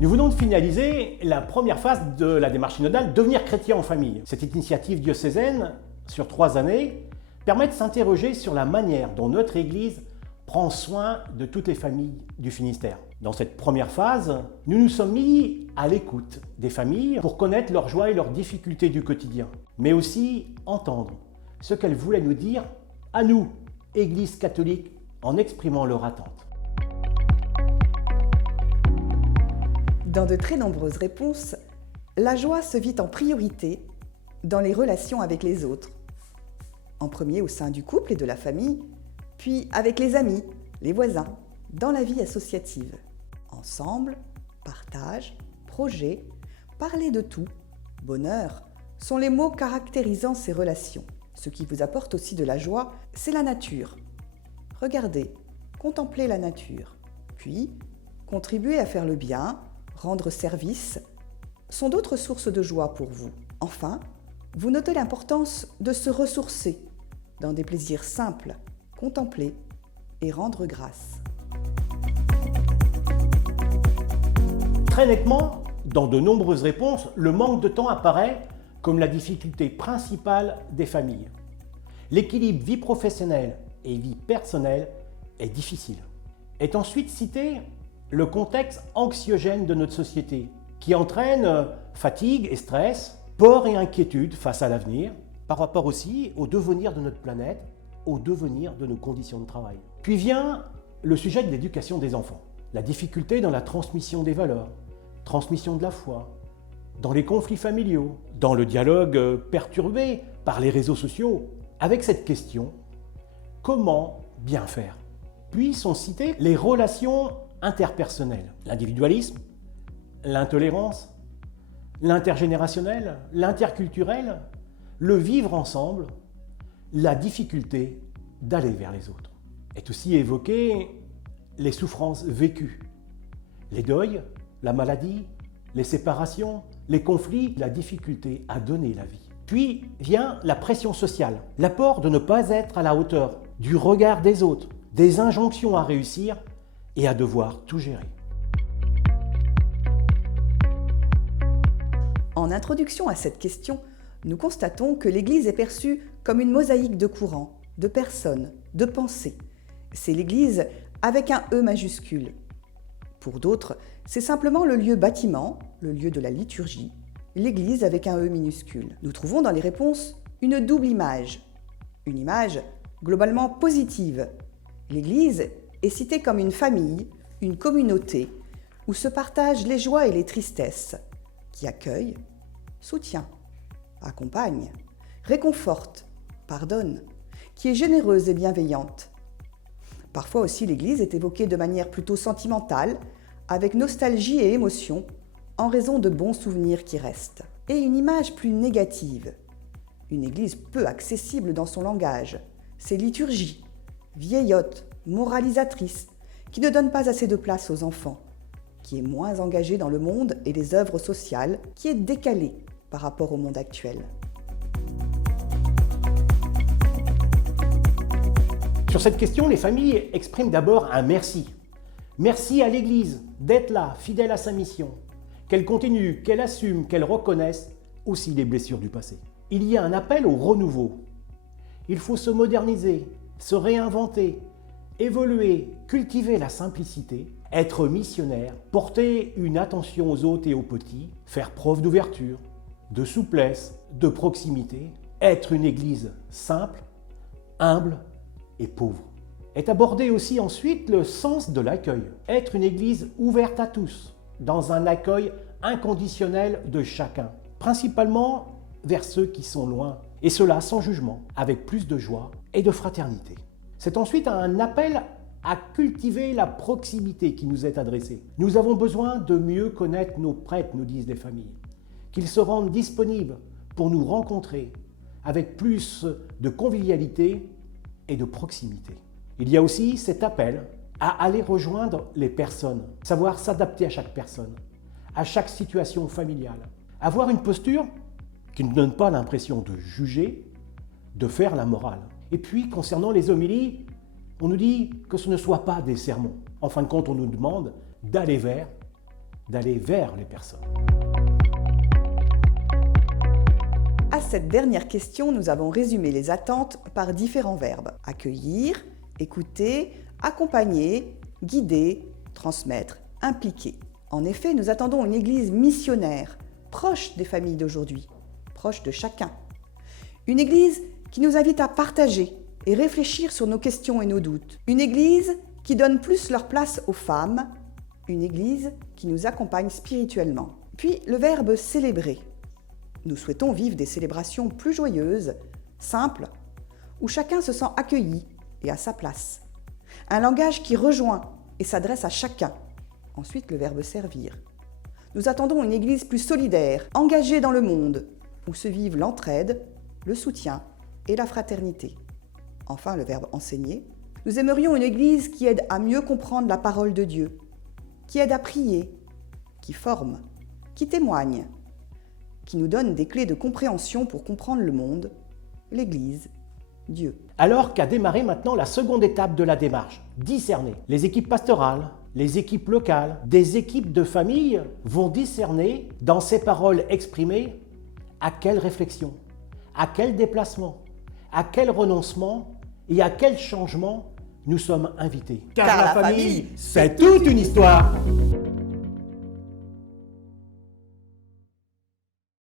Nous venons de finaliser la première phase de la démarche synodale Devenir chrétien en famille. Cette initiative diocésaine, sur 3 années, permet de s'interroger sur la manière dont notre Église prend soin de toutes les familles du Finistère. Dans cette première phase, nous nous sommes mis à l'écoute des familles pour connaître leurs joies et leurs difficultés du quotidien, mais aussi entendre ce qu'elles voulaient nous dire à nous, Église catholique, en exprimant leur attente. Dans de très nombreuses réponses, la joie se vit en priorité dans les relations avec les autres. En premier au sein du couple et de la famille, puis avec les amis, les voisins, dans la vie associative. Ensemble, partage, projet, parler de tout, bonheur, sont les mots caractérisant ces relations. Ce qui vous apporte aussi de la joie, c'est la nature. Regardez, contemplez la nature, puis contribuer à faire le bien, rendre service, sont d'autres sources de joie pour vous. Enfin, vous notez l'importance de se ressourcer dans des plaisirs simples, contempler et rendre grâce. Très nettement, dans de nombreuses réponses, le manque de temps apparaît comme la difficulté principale des familles. L'équilibre vie professionnelle et vie personnelle est difficile. Est ensuite cité le contexte anxiogène de notre société, qui entraîne fatigue et stress, peur et inquiétude face à l'avenir, par rapport aussi au devenir de notre planète, au devenir de nos conditions de travail. Puis vient le sujet de l'éducation des enfants, la difficulté dans la transmission des valeurs, transmission de la foi, dans les conflits familiaux, dans le dialogue perturbé par les réseaux sociaux, avec cette question, comment bien faire? Puis sont citées les relations interpersonnelles, l'individualisme, l'intolérance, l'intergénérationnel, l'interculturel, le vivre ensemble, la difficulté d'aller vers les autres. Est aussi évoqué les souffrances vécues, les deuils, la maladie, les séparations, les conflits, la difficulté à donner la vie. Puis vient la pression sociale, la peur de ne pas être à la hauteur du regard des autres, des injonctions à réussir et à devoir tout gérer. En introduction à cette question, nous constatons que l'Église est perçue comme une mosaïque de courants, de personnes, de pensées. C'est l'Église avec un E majuscule. Pour d'autres, c'est simplement le lieu bâtiment, le lieu de la liturgie, l'Église avec un E minuscule. Nous trouvons dans les réponses une double image. Une image globalement positive. L'Église est citée comme une famille, une communauté, où se partagent les joies et les tristesses, qui accueille, soutient, accompagne, réconforte, pardonne, qui est généreuse et bienveillante. Parfois aussi l'Église est évoquée de manière plutôt sentimentale, avec nostalgie et émotion, en raison de bons souvenirs qui restent. Et une image plus négative. Une Église peu accessible dans son langage, ses liturgies, vieillotte, moralisatrice, qui ne donne pas assez de place aux enfants, qui est moins engagée dans le monde et les œuvres sociales, qui est décalée par rapport au monde actuel. Sur cette question, les familles expriment d'abord un merci. Merci à l'Église d'être là, fidèle à sa mission, qu'elle continue, qu'elle assume, qu'elle reconnaisse aussi les blessures du passé. Il y a un appel au renouveau. Il faut se moderniser, se réinventer, évoluer, cultiver la simplicité, être missionnaire, porter une attention aux autres et aux petits, faire preuve d'ouverture, de souplesse, de proximité, être une Église simple, humble et pauvre. Est abordé aussi ensuite le sens de l'accueil, être une Église ouverte à tous, dans un accueil inconditionnel de chacun, principalement vers ceux qui sont loin, et cela sans jugement, avec plus de joie et de fraternité. C'est ensuite un appel à cultiver la proximité qui nous est adressée. Nous avons besoin de mieux connaître nos prêtres, nous disent les familles, qu'ils se rendent disponibles pour nous rencontrer avec plus de convivialité et de proximité. Il y a aussi cet appel à aller rejoindre les personnes, savoir s'adapter à chaque personne, à chaque situation familiale, avoir une posture qui ne donne pas l'impression de juger, de faire la morale. Et puis, concernant les homélies, on nous dit que ce ne soit pas des sermons. En fin de compte, on nous demande d'aller vers, d'aller vers les personnes. À cette dernière question, nous avons résumé les attentes par différents verbes. Accueillir, écouter, accompagner, guider, transmettre, impliquer. En effet, nous attendons une Église missionnaire, proche des familles d'aujourd'hui, proche de chacun. Une Église qui nous invite à partager et réfléchir sur nos questions et nos doutes. Une Église qui donne plus leur place aux femmes. Une Église qui nous accompagne spirituellement. Puis le verbe célébrer. Nous souhaitons vivre des célébrations plus joyeuses, simples, où chacun se sent accueilli et à sa place. Un langage qui rejoint et s'adresse à chacun. Ensuite, le verbe servir. Nous attendons une Église plus solidaire, engagée dans le monde, où se vivent l'entraide, le soutien et la fraternité. Enfin, le verbe enseigner. Nous aimerions une Église qui aide à mieux comprendre la parole de Dieu, qui aide à prier, qui forme, qui témoigne, qui nous donne des clés de compréhension pour comprendre le monde, l'Église, Dieu. Alors qu'a démarré maintenant la seconde étape de la démarche, discerner. Les équipes pastorales, les équipes locales, des équipes de famille vont discerner dans ces paroles exprimées à quelle réflexion, à quel déplacement, à quel renoncement et à quel changement nous sommes invités. Car la famille, c'est toute une histoire.